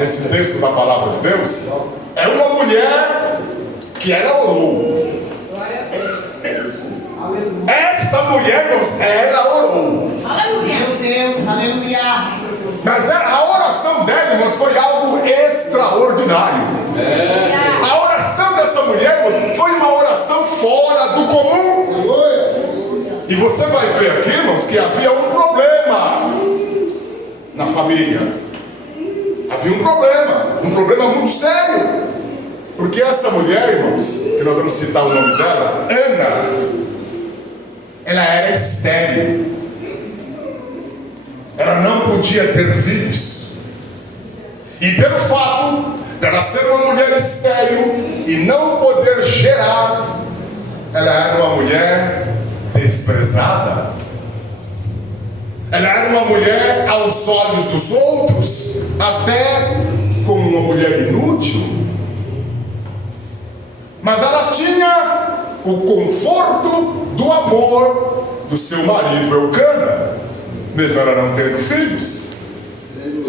nesse texto da palavra de Deus, é uma mulher que ela orou. Esta mulher, irmãos, ela orou. Aleluia. Meu Deus, aleluia. Mas a oração dela, irmãos, foi algo extraordinário. A oração dessa mulher, irmãos, foi uma oração fora do comum. E você vai ver aqui, irmãos, que havia um problema na família. Havia um problema muito sério. Porque esta mulher, irmãos, que nós vamos citar o nome dela, Ana, ela era estéril. Ela não podia ter filhos. E pelo fato dela ser uma mulher estéril e não poder gerar, ela era uma mulher desprezada. Ela era uma mulher aos olhos dos outros, até como uma mulher inútil. Mas ela tinha o conforto do amor do seu marido Eucana, mesmo ela não tendo filhos.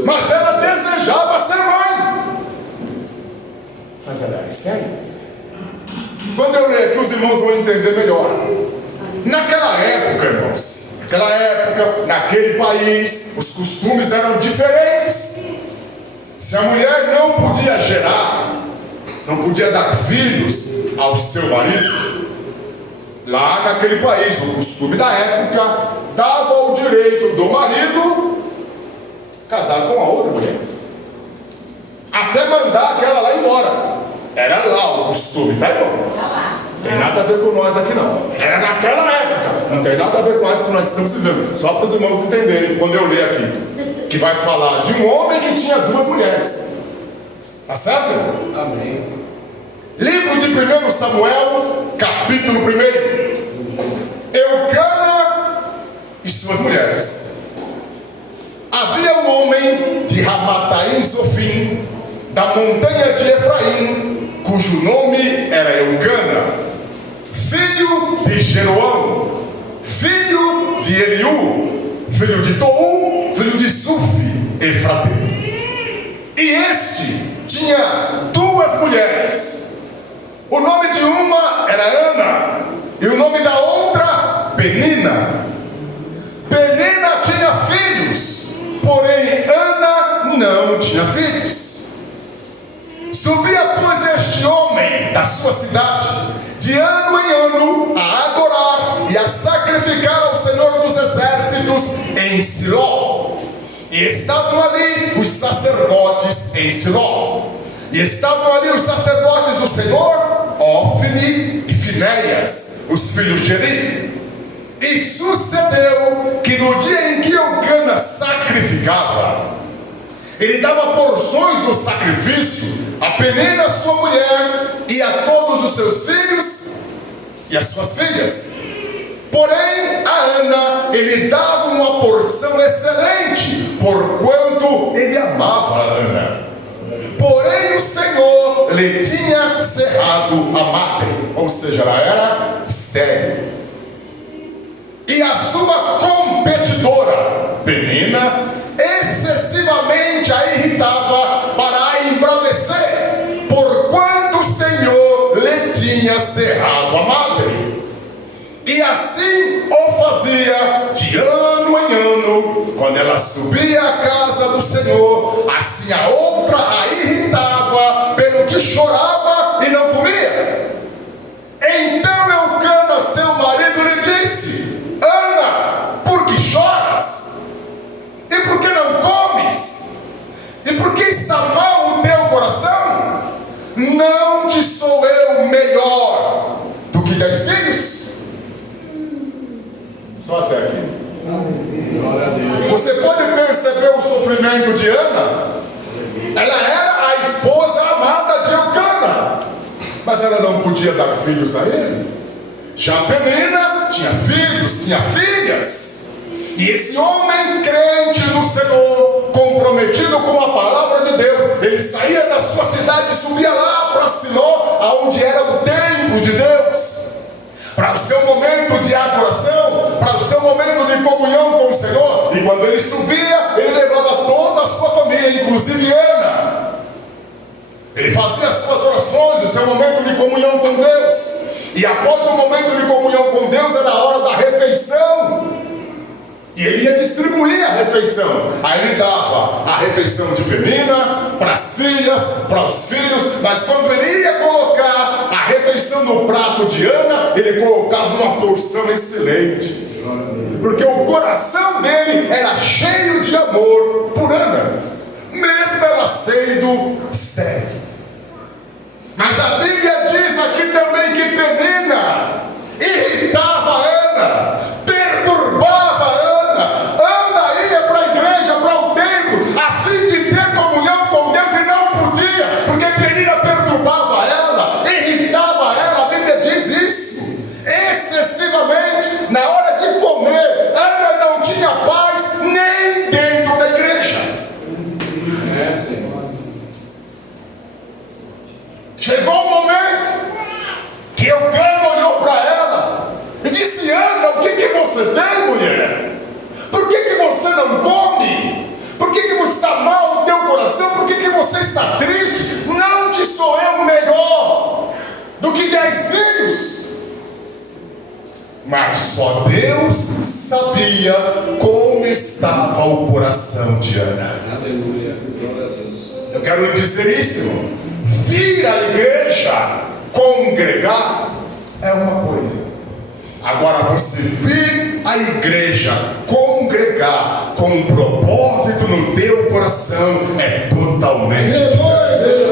Mas ela desejava ser mãe. Mas ela era estéril. Quando eu ler aqui, os irmãos vão entender melhor. Naquela época, irmãos, naquele país, os costumes eram diferentes. Se a mulher não podia gerar, não podia dar filhos ao seu marido, lá naquele país, o costume da época dava o direito do marido casar com a outra mulher, até mandar aquela lá embora. Era lá o costume, tá, irmão? Não tem nada a ver com nós aqui não. Era naquela época, não tem nada a ver com a época que nós estamos vivendo. Só para os irmãos entenderem, quando eu ler aqui, que vai falar de um homem que tinha duas mulheres. Tá certo? Amém. Livro de 1 Samuel, capítulo 1. Eucana e suas mulheres. Havia um homem de Ramataim Zofim, da montanha de Efraim, cujo nome era Eucana, filho de Jeroão, filho de Eliú, filho de Tou, filho de Sufi, Efrateu. E este tinha duas mulheres. O nome de uma era Ana, e o nome da outra, Penina. Penina tinha filhos, porém Ana não tinha filhos. Subia, pois, este homem da sua cidade, de ano em ano, a adorar e a sacrificar ao Senhor dos Exércitos em Siló. E estavam ali os sacerdotes em Siló. E estavam ali os sacerdotes do Senhor, Ófine e Finéias, os filhos de Eli. E sucedeu que no dia em que Eucana sacrificava, ele dava porções do sacrifício a Penina, sua mulher, e a todos os seus filhos e as suas filhas. Porém, a Ana, ele dava uma porção excelente, porquanto ele amava a Ana. Porém, o Senhor lhe tinha cerrado a madre, ou seja, ela era estéril. E a sua competidora, Penina, excessivamente a irritava para a embravecer, porquanto o Senhor lhe tinha cerrado a madre. E assim o fazia de ano em ano. Quando ela subia à casa do Senhor, assim a outra a irritava, pelo que chorava e não comia. Então Eucana, seu marido, lhe disse: Ana, por que choras? E por que não comes? E por que está mal o teu coração? Não te sou eu melhor do que 10 filhos? Só até aqui. Você pode perceber o sofrimento de Ana? Ela era a esposa amada de Eucana, mas ela não podia dar filhos a ele. Já a Penina tinha filhos, tinha filhas. E esse homem crente no Senhor, comprometido com a palavra de Deus, ele saía da sua cidade e subia lá para Siló, aonde era o templo de Deus, para o seu momento de adoração, para o seu momento de comunhão com o Senhor. E quando ele subia, ele levava toda a sua família, inclusive Ana. Ele fazia as suas orações, o seu momento de comunhão com Deus. E após o momento de comunhão com Deus, era a hora da refeição. E ele ia distribuir a refeição. Aí ele dava a refeição de Penina para as filhas, para os filhos. Mas quando ele ia colocar a refeição no prato de Ana, ele colocava uma porção excelente. Porque o coração dele era cheio de amor por Ana, mesmo ela sendo estéril. Mas a Bíblia diz aqui também que Penina irritava Ana, perturbava Ana. Ana ia para a igreja, para o templo, a fim de ter comunhão com Deus e não podia, porque Penina perturbava ela, irritava ela. A Bíblia diz isso excessivamente. Na hora de comer, Ana não tinha paz nem dentro da igreja. Chegou um momento que Eucana olhou para ela e disse: Ana, o que você tem, mulher? Por que você não come? Por que você está mal no teu coração? Por que você está triste? Não te sou eu melhor do que 10 filhos? Mas só Deus sabia como estava o coração de Ana. Aleluia, glória a Deus. Eu quero lhe dizer isso, irmão. Vir à igreja, congregar, é uma coisa. Agora você vir à igreja, congregar com um propósito no teu coração, é totalmente diferente.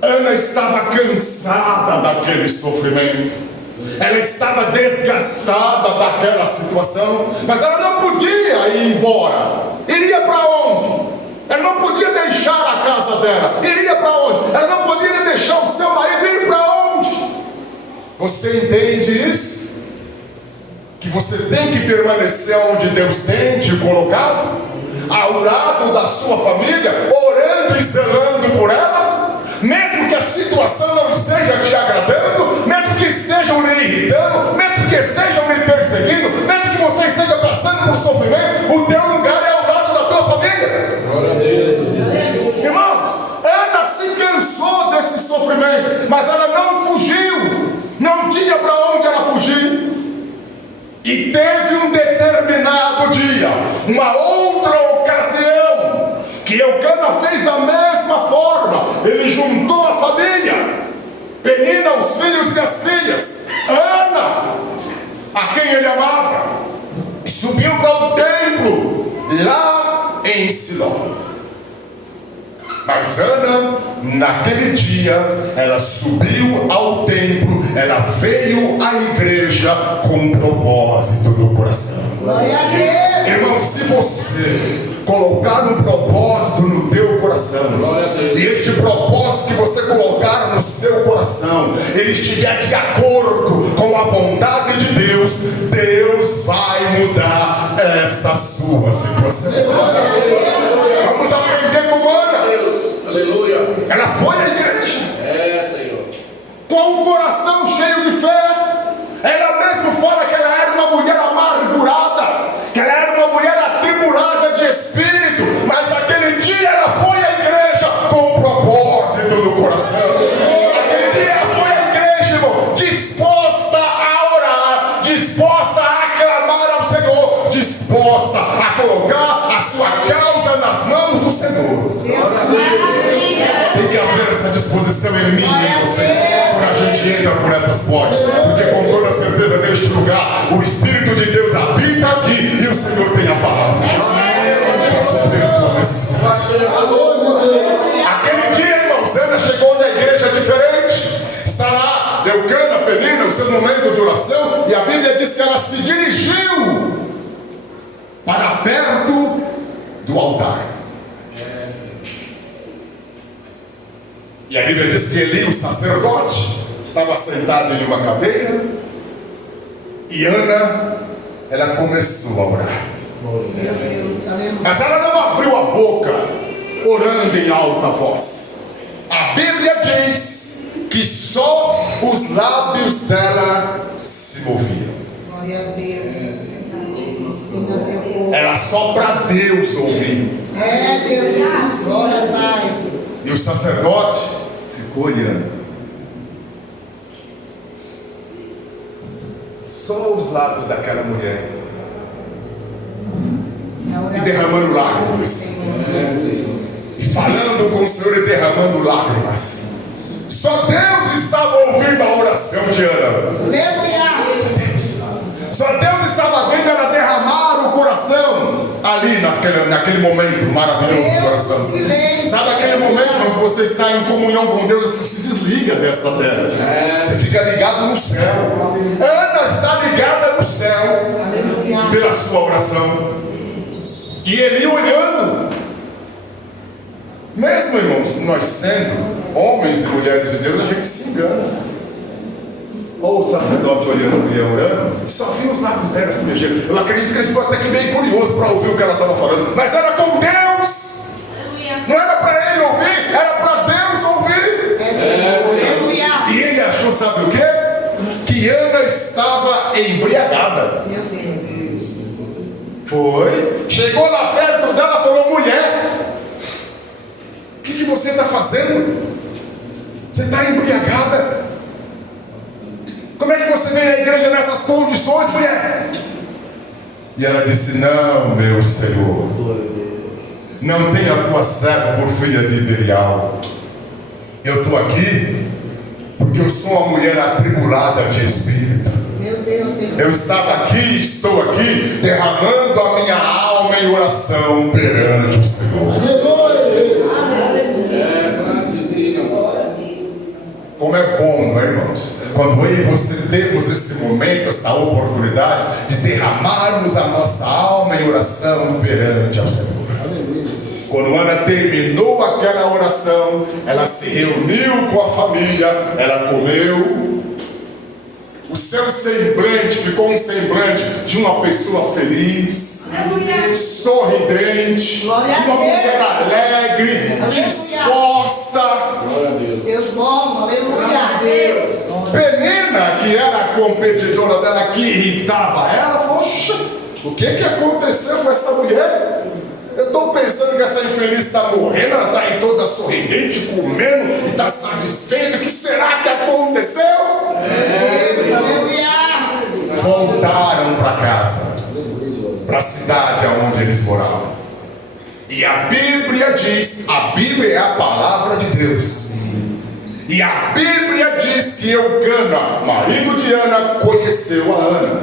Ana estava cansada daquele sofrimento. Ela estava desgastada daquela situação, mas ela não podia ir embora. Iria para onde? Ela não podia deixar a casa dela. Iria para onde? Ela não poderia deixar o seu marido. Ir para onde? Você entende isso? Que você tem que permanecer onde Deus tem te colocado, ao lado da sua família, orando e zelando por ela, mesmo que a situação não esteja te agradando, mesmo que estejam lhe irritando, mesmo que estejam lhe perseguindo, mesmo que você esteja passando por sofrimento, o teu lugar é ao lado da tua família. Glória a Deus. Irmãos, Ana se cansou desse sofrimento, mas ela não fugiu, não tinha para onde ela fugir. E teve um determinado dia, uma outra ocasião, que Eucana fez da mesma forma. Ele juntou a família, Penina, os filhos e as filhas, Ana, a quem ele amava, e subiu para o templo, lá em Siló. Mas Ana, naquele dia, ela subiu ao templo, ela veio à igreja com um propósito no coração. Glória a Deus. Irmão, se você colocar um propósito no teu coração, e este propósito que você colocar no seu coração, ele estiver de acordo com a vontade de Deus, Deus vai mudar esta sua situação. Vamos aprender com Ana. Aleluia. Ela foi à igreja, Senhor. com o coração cheio de fé. Ela mesmo fala que ela era uma mulher amargurada, que ela era uma mulher atribulada de espírito, mas aquele dia ela foi à igreja com o propósito no coração. Aquele dia ela foi à igreja, irmão, disposta a orar, disposta a aclamar ao Senhor, disposta a colocar a sua causa nas mãos do Senhor. Tem que haver essa disposição em mim e em você, quando a gente entra por essas portas, porque com toda certeza neste lugar o Espírito de Deus habita aqui e o Senhor tem a palavra para suprir a tua necessidade. Aquele dia, irmãos, Ana chegou na igreja diferente. Está lá Eucana, Penina, o seu momento de oração, e a Bíblia diz que ela se dirigiu para perto do altar. E a Bíblia diz que Eli, o sacerdote, estava sentado em uma cadeira, e Ana, ela começou a orar. Mas ela não abriu a boca orando em alta voz. A Bíblia diz que só os lábios dela se moviam. Glória a Deus. Ensina teu povo. Era só para Deus ouvir. É, Deus, glória, Pai. E o sacerdote ficou olhando. Só os lábios daquela mulher. E derramando lágrimas. E falando com o Senhor e derramando lágrimas. Só Deus estava ouvindo a oração de Ana. Aleluia. Só Deus estava vendo ela derramar o coração ali naquele momento maravilhoso do coração. Sabe aquele momento onde você está em comunhão com Deus, você se desliga desta terra. Você fica ligado no céu. Ana está ligada no céu pela sua oração. E Eli olhando. Mesmo, irmãos, nós sendo homens e mulheres de Deus, a gente se engana. Ou o sacerdote olhando a mulher orando, só viu os lábios dela se mexendo. Eu acredito que ele ficou até que meio curioso para ouvir o que ela estava falando. Mas era com Deus. Não era para ele ouvir, era para Deus ouvir. E ele achou, sabe o quê? Que Ana estava embriagada. Meu Deus. Foi. Chegou lá perto dela e falou: mulher, o que você está fazendo? Você está embriagada? Como é que você vem à igreja nessas condições, mulher? E ela disse: não, meu Senhor, não tenha a tua serva por filha de Belial. Eu estou aqui porque eu sou uma mulher atribulada de espírito. Meu Deus. Eu estava aqui, estou aqui, derramando a minha alma em oração perante o Senhor. Como é bom, não é, irmãos? Quando eu e você temos esse momento, essa oportunidade de derramarmos a nossa alma em oração perante ao Senhor. Quando Ana terminou aquela oração, ela se reuniu com a família, ela comeu. O seu semblante ficou um semblante de uma pessoa feliz, sorridente, uma mulher alegre, disposta. Deus bom, aleluia. Penina, que era a competidora dela, que irritava ela, falou: oxa, o que aconteceu com essa mulher? Eu estou pensando que essa infeliz está morrendo, ela está aí toda sorridente, comendo e está satisfeita. O que será que aconteceu? Voltaram para casa, para a cidade onde eles moravam. E a Bíblia diz, a Bíblia é a palavra de Deus. E a Bíblia diz que Eucana, marido de Ana, conheceu a Ana.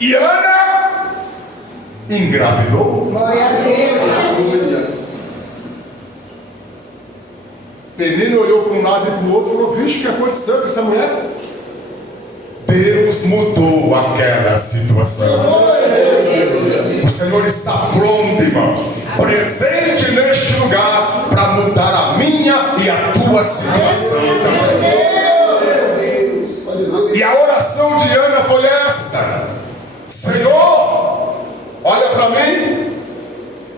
E Ana engravidou. Glória a Deus. Penina olhou para um lado e para o outro e falou: vixe, o que aconteceu com essa mulher? Deus mudou aquela situação. O Senhor está pronto, irmão, presente neste lugar, para mudar a minha e a tua situação também. E a oração de Ana foi esta: Senhor, olha para mim,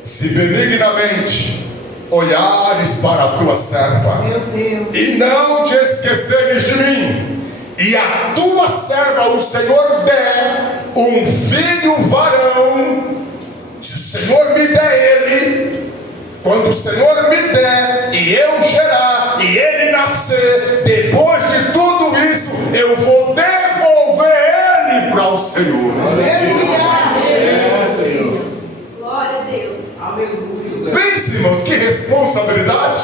se benignamente olhares para a tua serva, Meu Deus. e não te esqueceres de mim, e a tua serva o Senhor der um filho varão, se o Senhor me der ele, quando o Senhor me der e eu gerar e ele nascer, depois de tudo isso eu vou devolver ele para o Senhor. Aleluia. Glória a Deus. Pense, irmãos, que responsabilidade.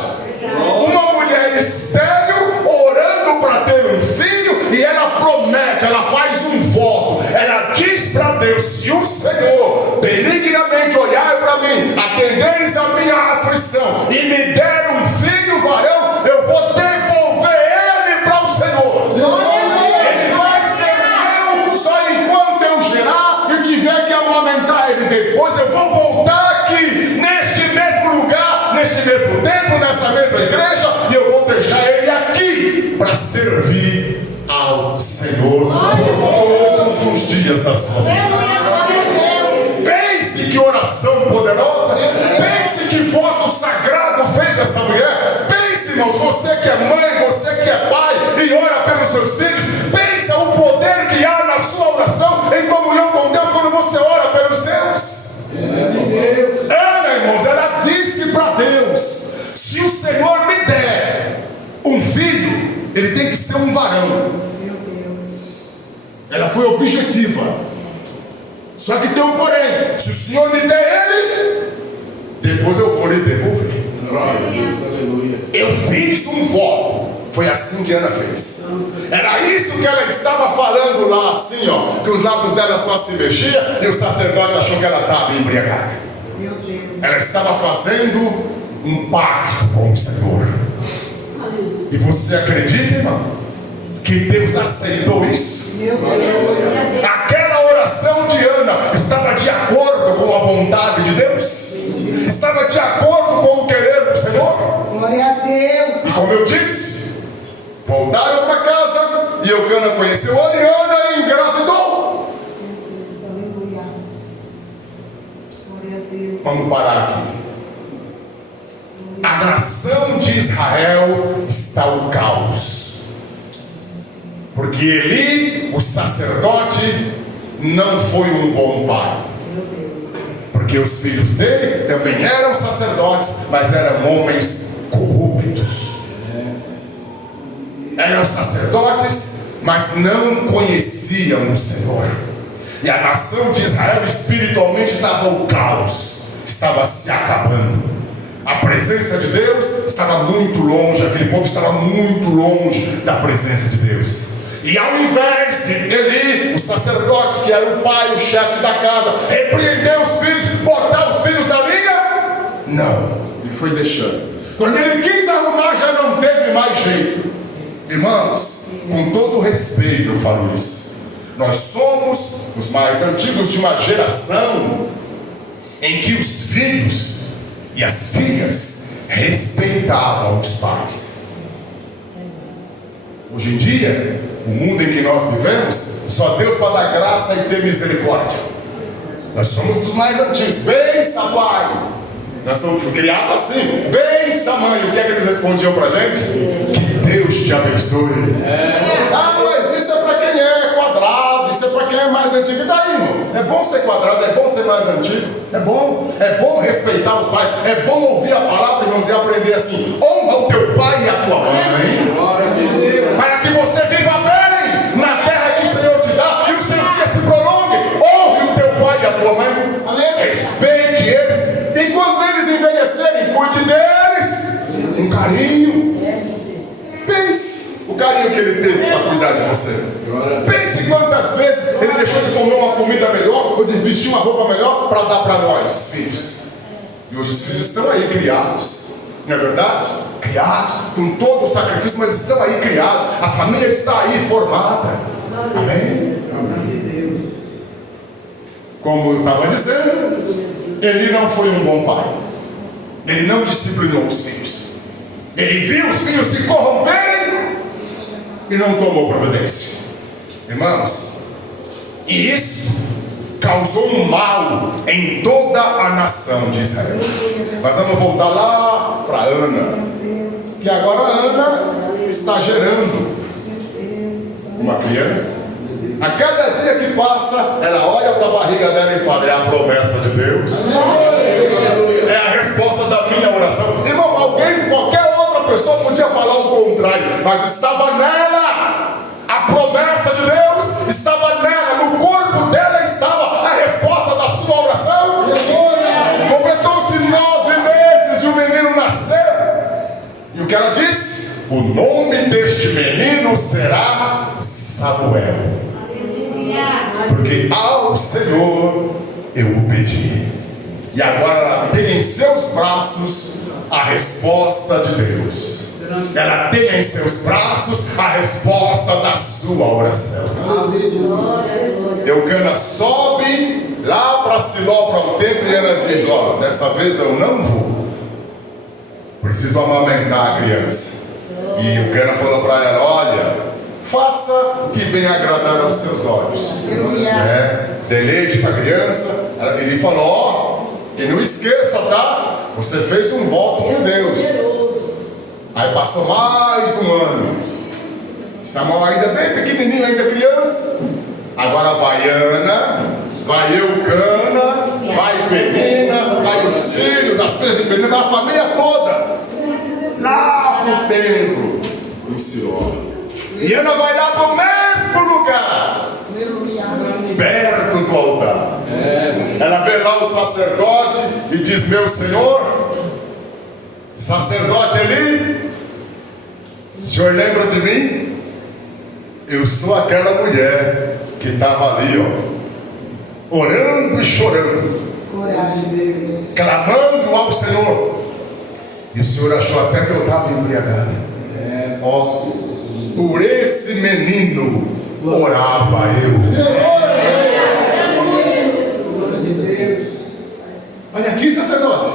Uma mulher estéril orando para ter um filho, e ela promete, ela faz um voto, ela diz para Deus: se o Senhor benignamente olhar para mim, atenderes a minha aflição e me der um filho varão, eu vou devolver ele para o Senhor. Ele vai ser meu só enquanto eu gerar e tiver que amamentar ele. Depois eu vou voltar aqui neste mesmo lugar, neste mesmo tempo, nesta mesma igreja, e eu vou deixar ele aqui para servir ao Senhor todos os dias da sua vida. Pense que oração poderosa, pense que voto sagrado fez esta mulher. Pense, irmãos, você que é mãe, você que é pai e ora pelos seus filhos, pense o poder que há na sua oração em comunhão com Deus quando você ora pelos seus. Ana, irmãos, ela disse para Deus: se o Senhor Ela foi objetiva. Só que tem um porém. Se o Senhor me der ele, depois eu vou lhe devolver. Aleluia. Eu fiz um voto. Foi assim que Ana fez. Era isso que ela estava falando lá, assim, ó. Que os lábios dela só se mexiam e o sacerdote achou que ela estava embriagada. Meu Deus. Ela estava fazendo um pacto com o Senhor. E você acredita, irmão, que Deus aceitou isso? Meu Deus. Aquela oração de Ana estava de acordo com a vontade de Deus? Estava de acordo com o querer do Senhor? Glória a Deus. E como eu disse, voltaram para casa e Eucana conheceu Ana e Ana engravidou. Meu Deus, aleluia. Glória a Deus. Vamos parar aqui. A nação de Israel está o caos. Porque Eli, o sacerdote, não foi um bom pai. Meu Deus. Porque os filhos dele também eram sacerdotes, mas eram homens corruptos. Eram sacerdotes, mas não conheciam o Senhor. E a nação de Israel espiritualmente estava o caos, estava se acabando. A presença de Deus estava muito longe, aquele povo estava muito longe da presença de Deus. E ao invés de Eli, o sacerdote, que era o pai, o chefe da casa, repreender os filhos, botar os filhos na linha, não, ele foi deixando. Quando ele quis arrumar, já não teve mais jeito. Irmãos, com todo respeito eu falo isso. Nós somos os mais antigos de uma geração em que os filhos e as filhas respeitavam os pais. Hoje em dia, o mundo em que nós vivemos, só Deus para dar graça e ter misericórdia. Nós somos dos mais antigos. Bença, pai. Nós somos criados assim. Bença, mãe. O que é que eles respondiam para a gente? Que Deus te abençoe. Ah, mas isso é para quem é quadrado. Isso é para quem é mais antigo. E daí, irmão? É bom ser quadrado, é bom ser mais antigo. É bom respeitar os pais. É bom ouvir a palavra, irmãos, e aprender assim. Honra o teu pai e a tua mãe. Glória a Deus. Para que você viva bem na terra que o Senhor te dá e os seus dias se prolonguem. Honre o teu pai e a tua mãe. Respeite eles. E quando eles envelhecerem, cuide deles com carinho. Pense o carinho que ele teve para cuidar de você. Pense quantas vezes ele deixou de comer uma comida melhor ou de vestir uma roupa melhor para dar para nós, filhos. E hoje os filhos estão aí criados. Não é verdade? Criados, com todo o sacrifício, mas estão aí criados. A família está aí formada. Amém? Como eu estava dizendo, ele não foi um bom pai. Ele não disciplinou os filhos. Ele viu os filhos se corromperem e não tomou providência. Irmãos, e isso causou um mal em toda a nação de Israel. Mas vamos voltar lá para Ana, que agora a Ana está gerando uma criança. A cada dia que passa, ela olha para a barriga dela e fala: é a promessa de Deus, é a resposta da minha oração. Irmão, qualquer outra pessoa podia falar o contrário, mas estava nela a promessa de Deus, estava nela, no corpo dela estava a resposta da sua oração. Completou-se 9 meses e o menino nasceu. E o que ela disse? O nome deste menino será Samuel, porque ao Senhor eu o pedi. E agora ela tem em seus braços a resposta de Deus. Ela tem em seus braços a resposta da sua oração. Eucana sobe lá para Siló, para o templo, e ela diz: ó, dessa vez eu não vou, preciso amamentar a criança. E Eucana falou para ela: olha, faça o que bem agradar aos seus olhos. Deleite para a criança. Ele falou: ó, e não esqueça, tá? Você fez um voto com Deus. Aí passou mais um ano. Samuel ainda bem pequenininho, ainda criança. Agora vai Ana, vai Eucana, vai Penina, vai os filhos, as filhas de Penina, vai a família toda lá pro templo em Siló. E Ana vai lá pro mês mesmo lugar, Aleluia. perto do altar. Ela vê lá o sacerdote e diz: meu senhor, sacerdote Eli, o senhor lembra de mim? Eu sou aquela mulher que estava ali, ó, orando e chorando, Coragem, Deus. clamando ao Senhor. E o Senhor achou até que eu estava embriagado. Ó, por esse menino orava eu. Olha aqui, sacerdote.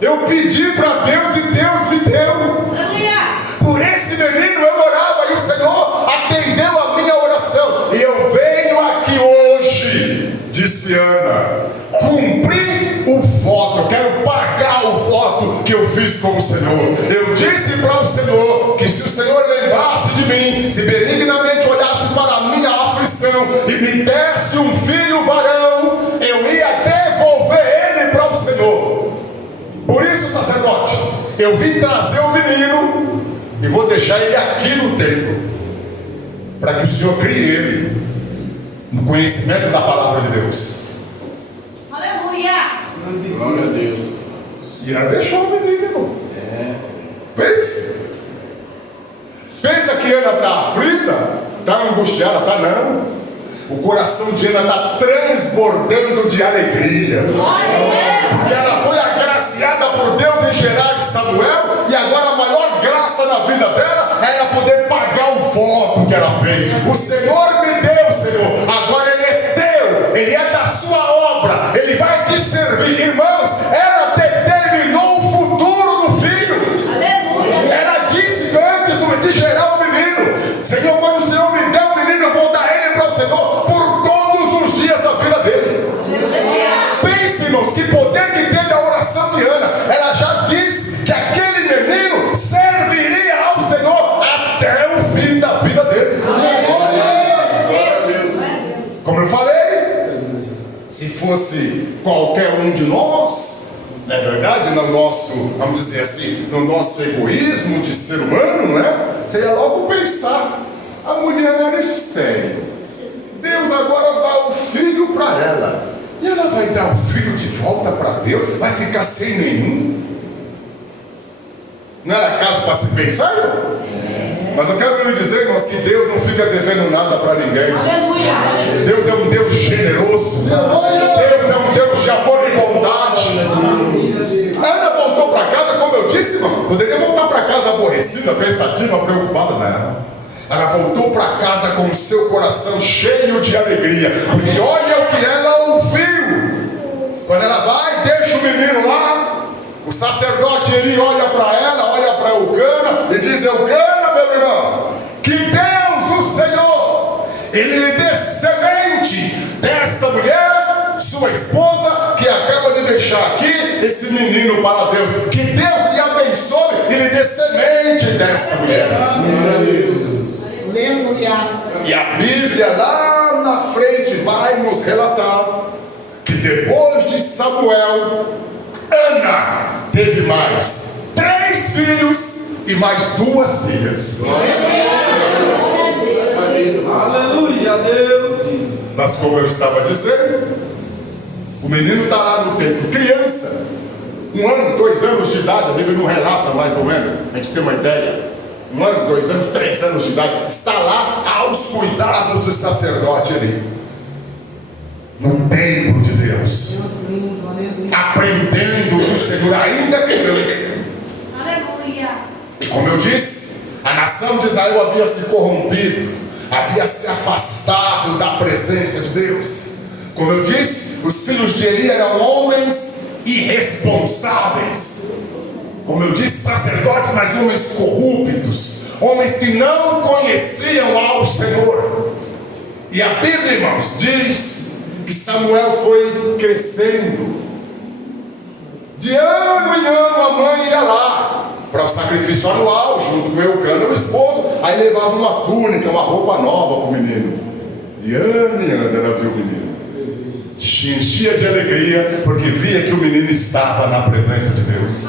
Eu pedi para Deus e Deus me deu. Aleluia. Por esse menino eu orava e o Senhor atendeu a minha oração. E eu venho aqui hoje, disse Ana, cumprir o voto. Eu quero pagar o voto que eu fiz com o Senhor. Eu disse para o Senhor que se o Senhor lembrasse de mim, se benignamente olhasse para a minha aflição e me desse um filho varão, eu ia devolver ele para o Senhor. Por isso, sacerdote, eu vim trazer o menino e vou deixar ele aqui no templo, para que o Senhor crie ele no conhecimento da palavra de Deus. Aleluia. Glória a Deus. E ela deixou o menino, irmão. Pense. Pensa que Ana está aflita, está angustiada, está não. O coração de Ana está transbordando de alegria. Porque ela foi agraciada por Deus em gerar de Samuel, e agora a maior graça na vida dela era poder pagar o voto que ela fez. O Senhor me deu, Senhor, agora Ele é teu, Ele é da sua obra, Ele vai te servir. Irmãos, ela determinou o futuro do filho. Aleluia. Ela disse antes de gerar o menino: Senhor, quando o Senhor me der o menino, eu vou dar ele para o Senhor por todos os dias da vida dele. Pense, irmãos, que poder que teve a oração de Ana. Ela já disse que aquele menino serviria ao Senhor até o fim da vida dele. Como eu falei, se fosse qualquer um de nós, não é verdade, no nosso, vamos dizer assim, no nosso egoísmo de ser humano, não é? Você ia logo pensar: a mulher era estéril, Deus agora dá o filho para ela, e ela vai dar o filho de volta para Deus, vai ficar sem nenhum. Não era caso para se pensar, irmão? Mas eu quero lhe dizer, irmãos, que Deus não fica devendo nada para ninguém. Deus é um Deus generoso. Deus é um Deus de amor e bondade. Ana voltou para casa, como eu disse, irmão, poderia voltar para casa aborrecida, pensativa, preocupada, não. Ela voltou para casa com o seu coração cheio de alegria, porque olha o que ela ouviu. Quando ela vai, deixa o menino lá, o sacerdote Eli olha para ela, olha para Eucana e diz: Eucana, meu irmão, que Deus, o Senhor, Ele lhe dê semente desta mulher, sua esposa, que acaba de deixar aqui esse menino para Deus. Que Deus lhe abençoe e lhe dê semente desta mulher. Aleluia. E a Bíblia lá na frente vai nos relatar que depois de Samuel, Ana teve mais 3 filhos e mais 2 filhas. Aleluia, Deus. Mas como eu estava dizendo, o menino está lá no templo, criança, 1 ano, 2 anos de idade. A Bíblia não relata mais ou menos, a gente tem uma ideia. 1 ano, 2 anos, 3 anos de idade, está lá aos cuidados do sacerdote ali, no templo de Deus, Deus lindo, aleluia. aprendendo do Senhor, ainda criança. Aleluia. E como eu disse, a nação de Israel havia se corrompido, havia se afastado da presença de Deus. Como eu disse, os filhos de Eli eram homens irresponsáveis. Como eu disse, sacerdotes, mas homens corruptos, homens que não conheciam ao Senhor. E a Bíblia, irmãos, diz que Samuel foi crescendo. De ano em ano a mãe ia lá para o sacrifício anual, junto com Eucana, o esposo. Aí levava uma túnica, uma roupa nova para o menino. De ano em ano ela viu o menino, enchia de alegria, porque via que o menino estava na presença de Deus.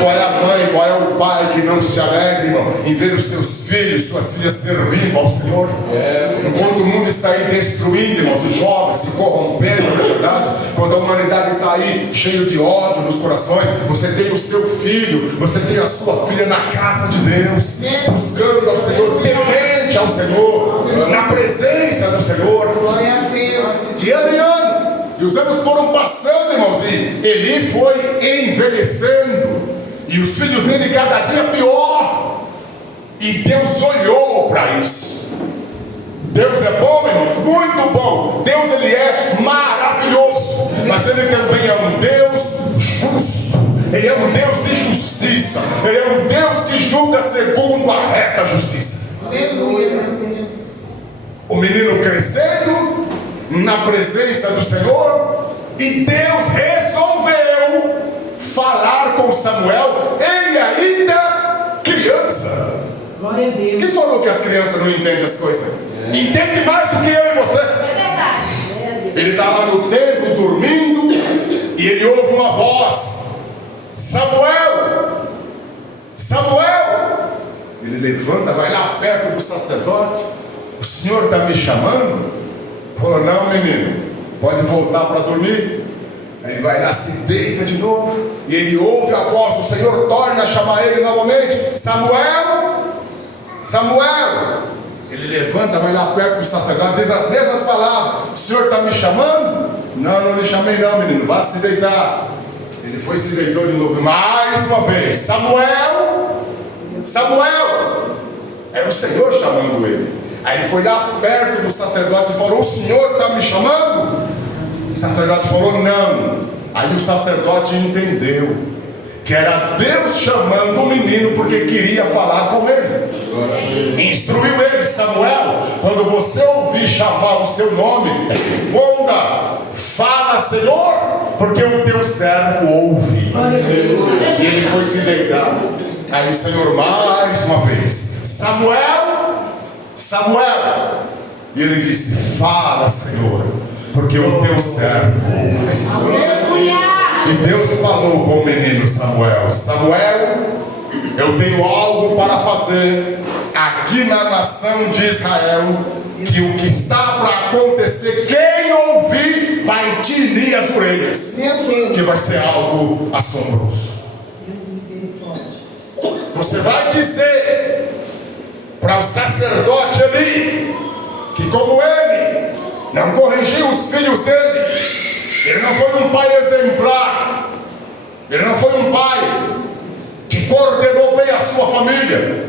Qual é a mãe, qual é o pai que não se alegra, irmão, em ver os seus filhos, suas filhas servindo ao Senhor? Enquanto o mundo está aí destruindo, irmãos, os jovens se corrompendo, na verdade, quando a humanidade está aí cheio de ódio nos corações, você tem o seu filho, você tem a sua filha na casa de Deus, buscando ao Senhor, temente ao Senhor, na presença do Senhor. Glória a Deus. De ano em ano. E os anos foram passando, irmãos, e Eli foi envelhecendo, e os filhos dele cada dia pior. E Deus olhou para isso. Deus é bom, irmãos, muito bom. Deus, ele é maravilhoso, mas ele também é um Deus justo. Ele é um Deus de justiça. Ele é um Deus que julga segundo a reta justiça. Aleluia, meu Deus. O menino crescendo na presença do Senhor, e Deus resolveu falar com Samuel, ele ainda criança. Glória a Deus. Quem falou que as crianças não entendem as coisas? Entende mais do que eu e você. É verdade. Ele está lá no templo dormindo, e ele ouve uma voz: Samuel, Samuel. Ele levanta, vai lá perto do sacerdote: o senhor está me chamando? Falou: não, menino, pode voltar para dormir. Aí ele vai lá, se deita de novo, e ele ouve a voz, o Senhor torna a chamar ele novamente: Samuel, Samuel. Ele levanta, vai lá perto do sacerdote, diz as mesmas palavras: o senhor está me chamando? Não, não lhe chamei não, menino, vá se deitar. Ele foi e se deitou de novo, mais uma vez: Samuel, Samuel. Era o Senhor chamando ele. Aí ele foi lá perto do sacerdote e falou: o senhor está me chamando? O sacerdote falou: não. Aí o sacerdote entendeu que era Deus chamando o menino porque queria falar com ele. Instruiu ele: Samuel, quando você ouvir chamar o seu nome, responda: fala, Senhor, porque o teu servo ouve. E ele foi se deitar. Aí o Senhor mais uma vez: Samuel, Samuel. E ele disse: fala, Senhor, porque o teu servo ouve. Aleluia. E Deus falou com o menino Samuel: Samuel, eu tenho algo para fazer aqui na nação de Israel, que o que está para acontecer, quem ouvir vai tinir as orelhas, Meu Deus. que vai ser algo assombroso. Deus misericórdia. Você vai dizer para o sacerdote ali que, como ele não corrigiu os filhos dele, ele não foi um pai exemplar, ele não foi um pai que coordenou bem a sua família.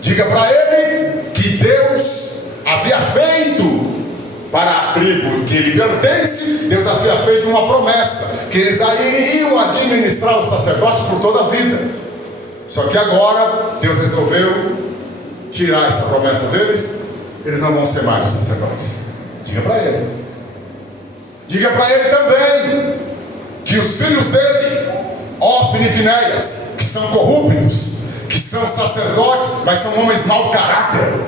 Diga para ele que Deus havia feito para a tribo que ele pertence, Deus havia feito uma promessa, que eles aí iriam administrar o sacerdócio por toda a vida. Só que agora Deus resolveu tirar essa promessa deles. Eles não vão ser mais os sacerdotes. Diga para ele. Diga para ele também que os filhos dele, Ofni e Finéias, que são corruptos, que são sacerdotes, mas são homens mau caráter.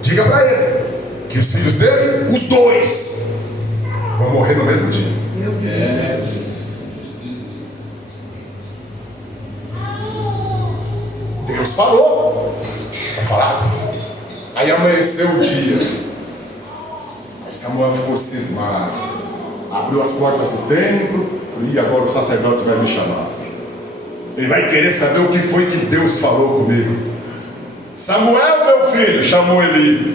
Diga para ele que os filhos dele, os dois, vão morrer no mesmo dia. Meu Deus. Deus falou. Vai falar. Aí amanheceu o dia. Aí Samuel ficou cismado. Abriu as portas do templo. E agora o sacerdote vai me chamar. Ele vai querer saber o que foi que Deus falou comigo. Samuel, meu filho, chamou Eli.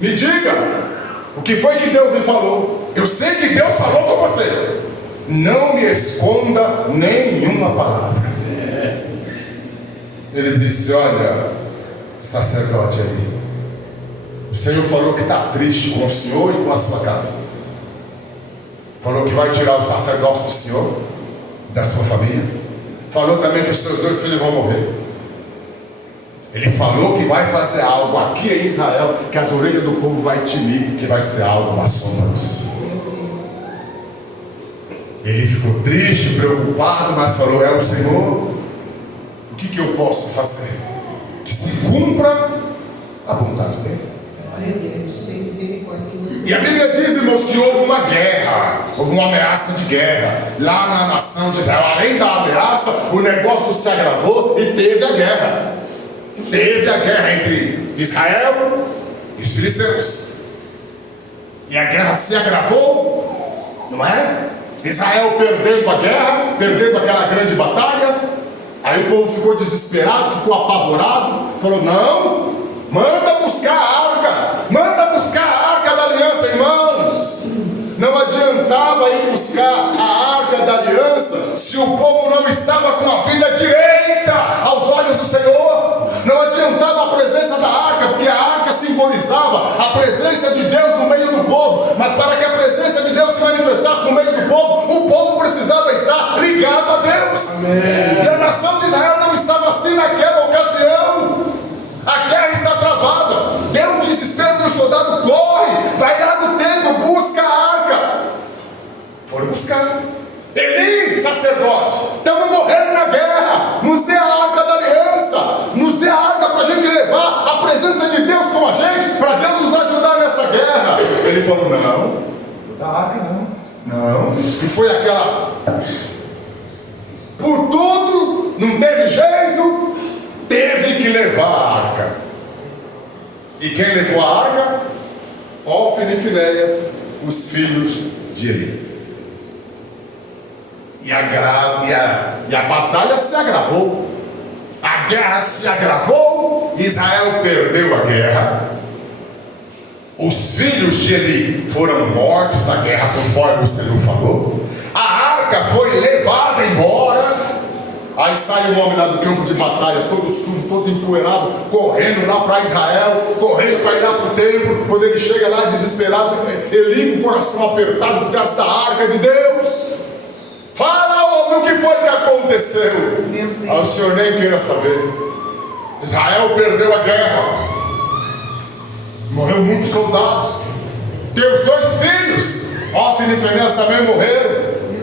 Me diga, o que foi que Deus lhe falou? Eu sei que Deus falou com você. Não me esconda nenhuma palavra. Ele disse: olha, sacerdote Eli, o Senhor falou que está triste com o senhor e com a sua casa. Falou que vai tirar o sacerdócio do senhor, da sua família. Falou também que os seus dois filhos vão morrer. Ele falou que vai fazer algo aqui em Israel, que as orelhas do povo vai tinir, que vai ser algo assombroso. Ele ficou triste, preocupado, mas falou: é o Senhor. O que eu posso fazer? Que se cumpra a vontade dele. Glória a Deus. misericórdia, Senhor. E a Bíblia diz, irmãos, que houve uma guerra, houve uma ameaça de guerra lá na nação de Israel. Além da ameaça, o negócio se agravou e teve a guerra. Teve a guerra entre Israel e os filisteus. E a guerra se agravou, não é? Israel perdendo a guerra, perdendo aquela grande batalha. Aí o povo ficou desesperado, ficou apavorado. Falou, não, manda buscar a arca. Manda buscar a arca da aliança, irmãos. Não adiantava ir buscar a arca da aliança se o povo não estava com a vida direita aos olhos do Senhor. Não adiantava a presença da arca, porque a arca simbolizava a presença de Deus no meio do povo. Mas para que a presença de Deus se manifestasse no meio do povo, o povo precisava estar ligado a Deus. Amém. E a nação de Israel não estava assim naquela ocasião. A guerra está travada. Deu um desespero no soldado, corre, vai lá no templo, busca a arca. Foram buscar. Eli, sacerdote, estamos morrendo na guerra. Nos dê a arca da aliança. Nos dê a arca para a gente levar a presença de Deus com a gente, para Deus nos ajudar nessa guerra. Ele falou, não, da arca não. E foi aquela. Por tudo, não teve jeito, teve que levar a arca. E quem levou a arca? Hófni e Finéias, os filhos de Eli. E a batalha se agravou. A guerra se agravou. Israel perdeu a guerra. Os filhos de Eli foram mortos na guerra, conforme o Senhor falou. A arca foi levada embora. Aí sai o homem lá do campo de batalha, todo sujo, todo empoeirado, correndo lá para Israel, correndo para ir lá para o templo. Quando ele chega lá desesperado, Eli com o coração apertado por causa da arca de Deus. Fala, homem, o que foi que aconteceu? O senhor nem queira saber. Israel perdeu a guerra. Morreu muitos soldados. Teus 2 filhos, Hófni e Finéias, também morreram.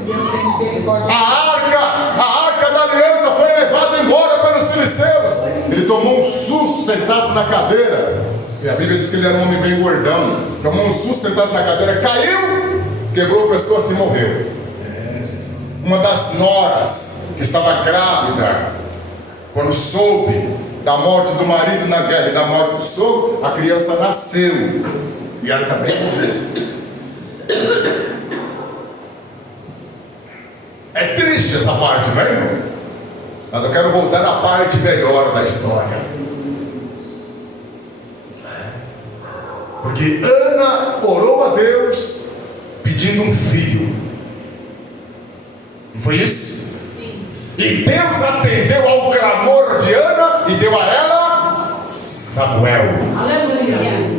Meu Deus, tem misericórdia. A arca da aliança foi levada embora pelos filisteus. Ele tomou um susto sentado na cadeira. E a Bíblia diz que ele era um homem bem gordão. Tomou um susto sentado na cadeira, caiu, quebrou o pescoço e morreu. Uma das noras que estava grávida, quando soube da morte do marido na guerra e da morte do sogro, a criança nasceu e ela também morreu. É triste essa parte, não é, irmão? Mas eu quero voltar à parte melhor da história. Porque Ana orou a Deus pedindo um filho. Não foi isso? Sim. E Deus atendeu ao clamor de Ana e deu a ela Samuel. Aleluia.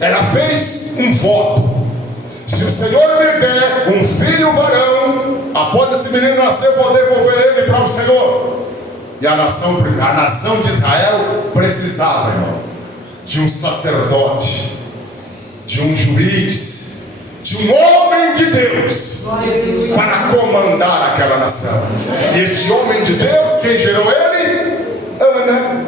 Ela fez um voto. Se o Senhor me der um filho varão, após esse menino nascer, eu vou devolver ele para o Senhor. E a nação de Israel precisava, irmão, de um sacerdote, de um juiz, de um homem de Deus para comandar aquela nação. E esse homem de Deus, quem gerou ele? Ana.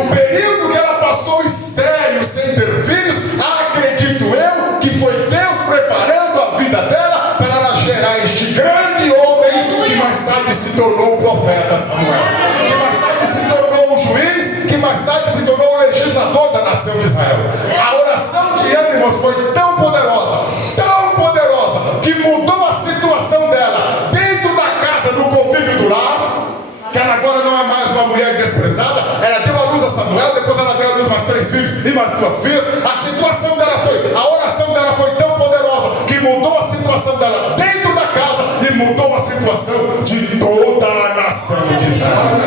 O período que ela passou estéril, sem ter filhos, acredito eu que foi Deus preparando a vida dela para ela gerar este grande homem que mais tarde se tornou o profeta Samuel, que mais tarde se tornou o juiz, que mais tarde se tornou o legislador da nação de Israel. A oração de Ana, irmãos, foi tão poderosa, que mudou a situação dela dentro da casa, no convívio do lar, que ela agora não é mais uma mulher desprezada. Ela deu a luz a Samuel, depois ela deu a luz mais 3 filhos e mais 2 filhas. A oração dela foi tão poderosa que mudou a situação dela dentro da casa e mudou a situação de toda a nação de Israel.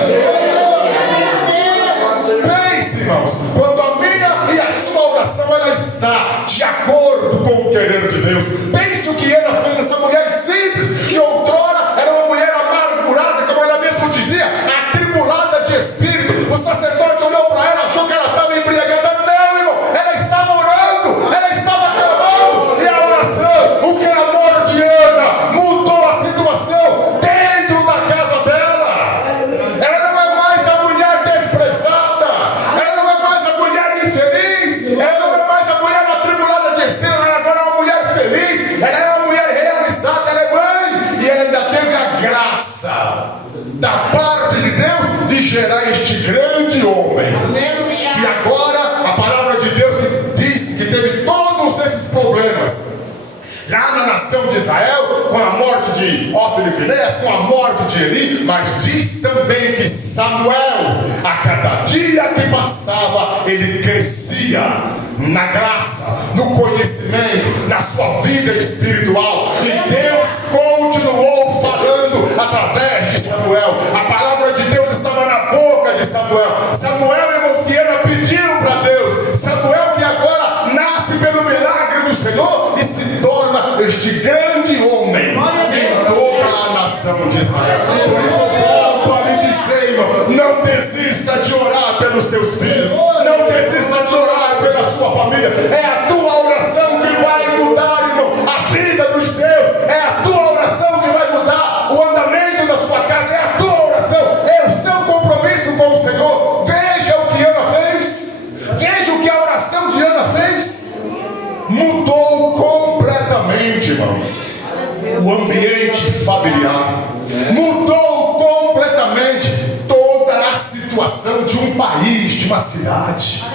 Pense, irmãos, quando a minha e a sua oração ela está de acordo com o querer de Deus. Pense o que ela fez, essa mulher simples, que outrora era uma mulher amargurada, como ela mesmo dizia, atribulada de espírito. O sacerdote olhou para ela, achou que ela estava embriagada. Não, irmão, ela estava orando, ela estava clamando. E a oração, o clamor de Ana mudou a situação dentro da casa dela. de gerar este grande homem. E agora a palavra de Deus diz que teve todos esses problemas lá na nação de Israel, com a morte de Hófni e Finéias, com a morte de Eli, mas diz também que Samuel, a cada dia que passava, ele crescia na graça, no conhecimento, na sua vida espiritual, e Deus continuou falando através de Samuel. A palavra de Deus estava na boca de Samuel. Samuel, irmãos, que era pediram para Deus. Samuel que agora nasce pelo milagre do Senhor e se torna este grande homem em toda a nação de Israel. Por isso eu volto a lhe dizer, irmão, não desista de orar pelos teus filhos, não desista de orar pela sua família. É a tua oração que vai mudar, irmão, a vida dos seus. É a tua oração que vai mudar o andamento da sua casa. É a tua oração, é o seu compromisso com o Senhor. Veja o que Ana fez, veja o que a oração de Ana fez. Mudou completamente, irmão, o ambiente familiar. Mudou completamente toda a situação de um país, de uma cidade.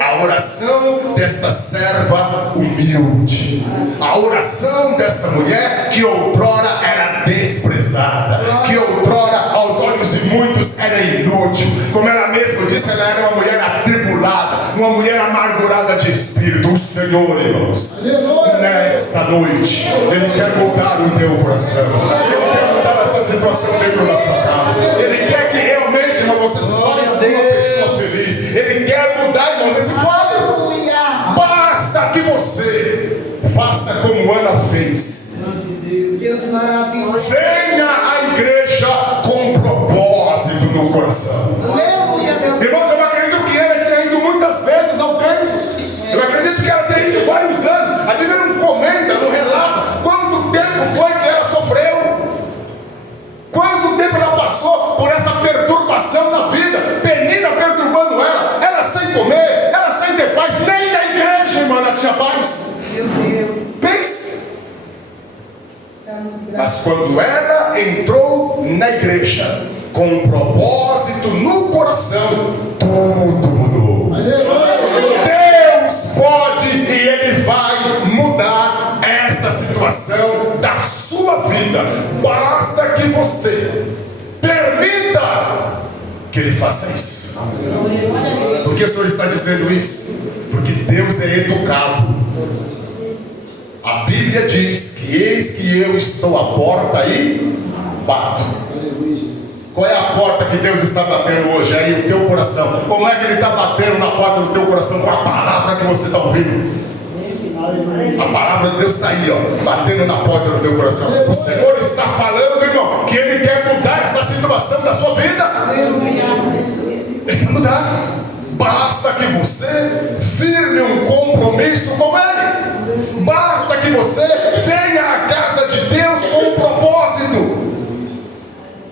A oração desta serva humilde, a oração desta mulher que outrora era desprezada, que outrora aos olhos de muitos era inútil, como ela mesma disse, ela era uma mulher atribulada, uma mulher amargurada de espírito. O Senhor, irmãos, nesta noite, Ele quer mudar o teu coração, Ele quer mudar essa situação dentro da sua casa, Ele quer que realmente, irmão, você se torne uma pessoa feliz. Ele quer mudar, irmãos, esse quadro. Basta que você faça como Ana fez. Deus maravilhoso. Venha à igreja com propósito no coração. Aleluia, meu Deus. Irmãos, eu acredito que ela tenha ido muitas vezes ao templo. Eu acredito que ela tenha ido vários anos. A Bíblia não comenta, não relata quanto tempo foi que ela sofreu. Quanto tempo ela passou por essa perturbação na vida. Penina perturbando ela. Ela sem comer, ela sem ter paz. Nem na igreja, irmã, ela tinha paz. Meu Deus. Pense. Dá-nos graça. Mas quando ela entrou na igreja com um propósito no coração, tudo mudou. Deus pode e Ele vai mudar esta situação da sua vida. Basta que você permita que Ele faça isso. Por que o Senhor está dizendo isso? Porque Deus é educado. A Bíblia diz que eis que eu estou à porta e bato. Qual é a porta que Deus está batendo hoje aí, o teu coração? Como é que Ele está batendo na porta do teu coração com a palavra que você está ouvindo? A palavra de Deus está aí, ó, batendo na porta do teu coração. O Senhor está falando, irmão, que Ele quer mudar essa situação da sua vida. Ele quer mudar. Basta que você firme um compromisso com Ele. Basta que você venha à casa de Deus com um propósito.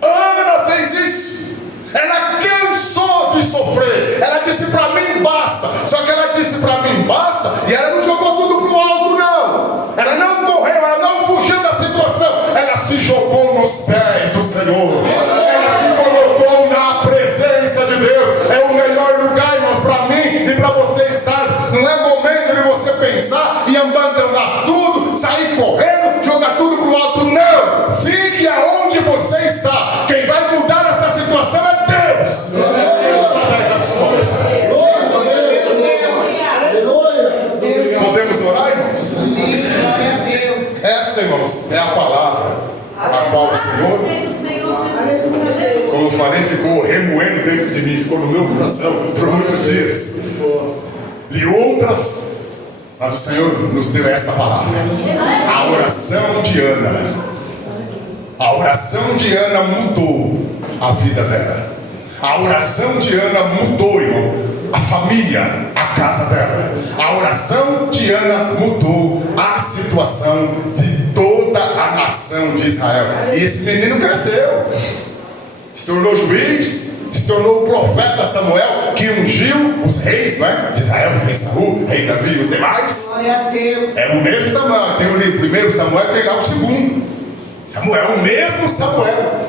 Ana fez isso. Ela cansou de sofrer. Ela disse para mim basta. Só que ela disse para mim basta e ela não jogou tudo pro alto, não. Ela não correu, ela não fugiu da situação. Ela se jogou nos pés do Senhor. Ela se colocou na presença de Deus. É o melhor lugar, irmãos, para mim e para você estar. Não é momento de você pensar e abandonar tudo, sair correndo, jogar tudo pro alto. Não! Fique aonde você está. Quem vai mudar essa situação é Deus. Através da sua oração. Podemos orar, irmãos? Glória a Deus. Esta, irmãos, é a palavra a qual o Senhor, Aleluia. como eu falei, ficou remoendo dentro de mim, ficou no meu coração por muitos dias. Li outras, mas o Senhor nos deu esta palavra. A oração de Ana. A oração de Ana mudou a vida dela. A oração de Ana mudou, irmão, a família, a casa dela. A oração de Ana mudou a situação de toda a nação de Israel. E esse menino cresceu, se tornou juiz, se tornou o profeta Samuel, que ungiu os reis, não é? De Israel, rei Saul, rei Davi e os demais. Glória a Deus. É o mesmo Samuel. Tem o livro primeiro Samuel, tem lá o segundo. Samuel, o mesmo Samuel.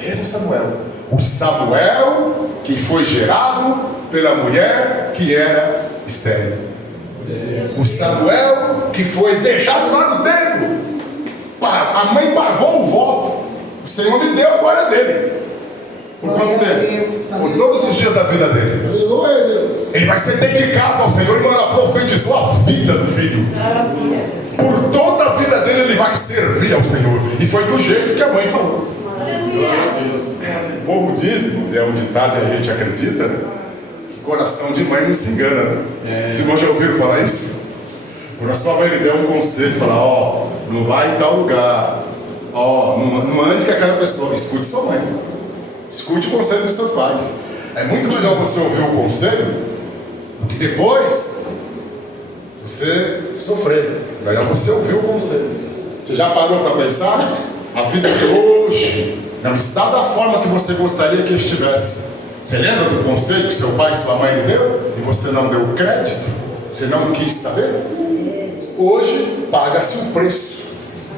Mesmo Samuel. O Samuel que foi gerado pela mulher que era estéril. O Samuel que foi deixado lá no templo. A mãe pagou o voto. O Senhor me deu, agora é dele. Por quanto tempo? Por todos os dias da vida dele. Aleluia, Deus. Ele vai ser dedicado ao Senhor. Irmão, ela profetizou a vida do filho. Por toda a vida dele ele vai servir ao Senhor. E foi do jeito que a mãe falou. O povo diz, irmãos, é um ditado e a gente acredita, né? Que coração de mãe não se engana, né? Os irmãos já ouviram falar isso? Quando a sua mãe lhe der um conselho, falar, não vai em tal lugar, não ande com aquela pessoa, escute sua mãe, escute o conselho dos seus pais. É muito melhor você ouvir o conselho do que depois você sofrer. Melhor você ouvir o conselho. Você já parou para pensar? A vida de hoje não está da forma que você gostaria que estivesse. Você lembra do conselho que seu pai e sua mãe lhe deu e você não deu crédito? Você não quis saber? Hoje paga-se o preço.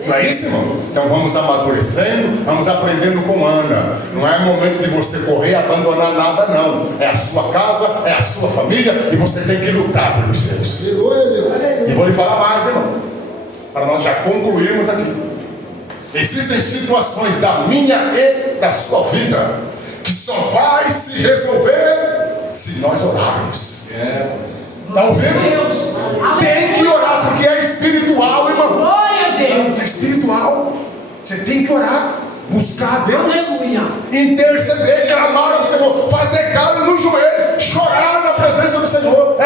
Não é isso, irmão? Então vamos amadurecendo, vamos aprendendo com Ana. Não é momento de você correr e abandonar nada, não. É a sua casa, é a sua família e você tem que lutar pelos seus. E vou lhe falar mais, irmão, para nós já concluirmos aqui. Existem situações da minha e da sua vida que só vai se resolver se nós orarmos. Está ouvindo? Tem que orar, porque é espiritual, irmão. Glória a Deus. É espiritual. Você tem que orar, buscar a Deus, Aleluia. interceder, clamar ao Senhor, fazer calo no joelho, chorar na presença do Senhor.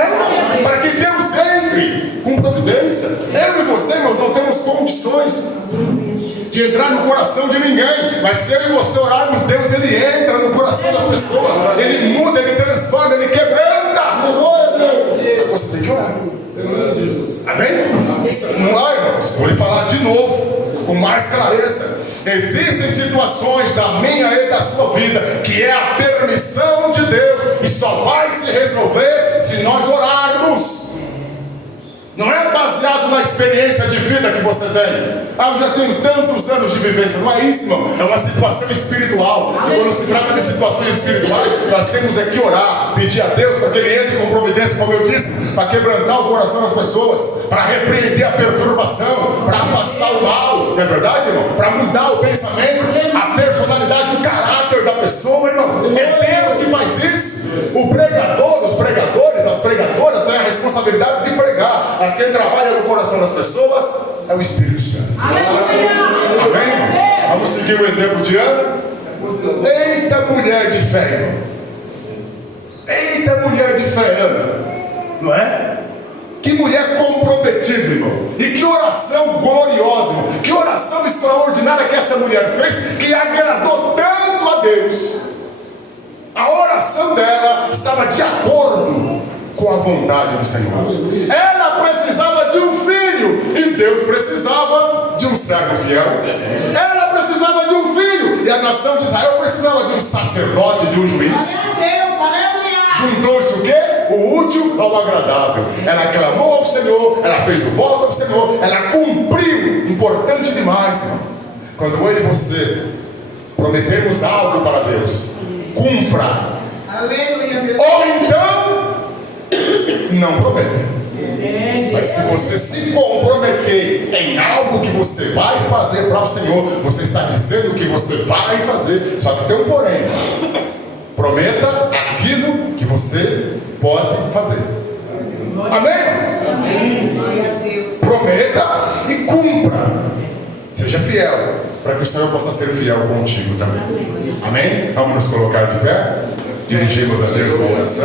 Para que Deus entre com providência. Eu e você, irmãos, não temos condições de entrar no coração de ninguém, mas se eu e você orarmos, Deus ele entra no coração das pessoas, ele muda, ele transforma, ele quebranta. Você tem que orar. Amém? Não há, irmãos, vou lhe falar de novo, com mais clareza. Existem situações da minha e da sua vida que é a permissão de Deus e só vai se resolver se nós orarmos. Não é baseado na experiência de vida que você tem. Eu já tenho tantos anos de vivência. Não é isso, irmão. É uma situação espiritual. E quando se trata de situações espirituais, nós temos que orar, pedir a Deus para que Ele entre com providência, como eu disse, para quebrantar o coração das pessoas, para repreender a perturbação, para afastar o mal. Não é verdade, irmão? Para mudar o pensamento, a personalidade, o caráter da pessoa, irmão. É Deus que faz isso. O pregador, os pregadores, as pregadoras têm a responsabilidade de pregar. Mas quem trabalha no coração das pessoas é o Espírito Santo. Aleluia. Amém? Vamos seguir o exemplo de Ana. Eita mulher de fé, irmão. Eita mulher de fé, Ana. Não é? Que mulher comprometida, irmão. E que oração gloriosa, irmão. Que oração extraordinária que essa mulher fez, que agradou tanto a Deus. A oração dela estava de acordo com a vontade do Senhor. Ela precisava de um filho e Deus precisava de um servo fiel. Ela precisava de um filho e a nação de Israel precisava de um sacerdote, de um juiz. Juntou-se o quê? O útil ao agradável. Ela clamou ao Senhor, ela fez o voto ao Senhor, ela cumpriu. Importante demais, irmão. Quando eu e você prometemos algo para Deus, cumpra. Aleluia. Ou então não prometa. Mas se você se comprometer em algo que você vai fazer para o Senhor, você está dizendo que você vai fazer. Só que tem um porém. Prometa aquilo que você pode fazer. Amém? Prometa e cumpra. Seja fiel, para que o Senhor possa ser fiel contigo também. Amém? Vamos nos colocar de pé. Dirigimos a Deus com oração.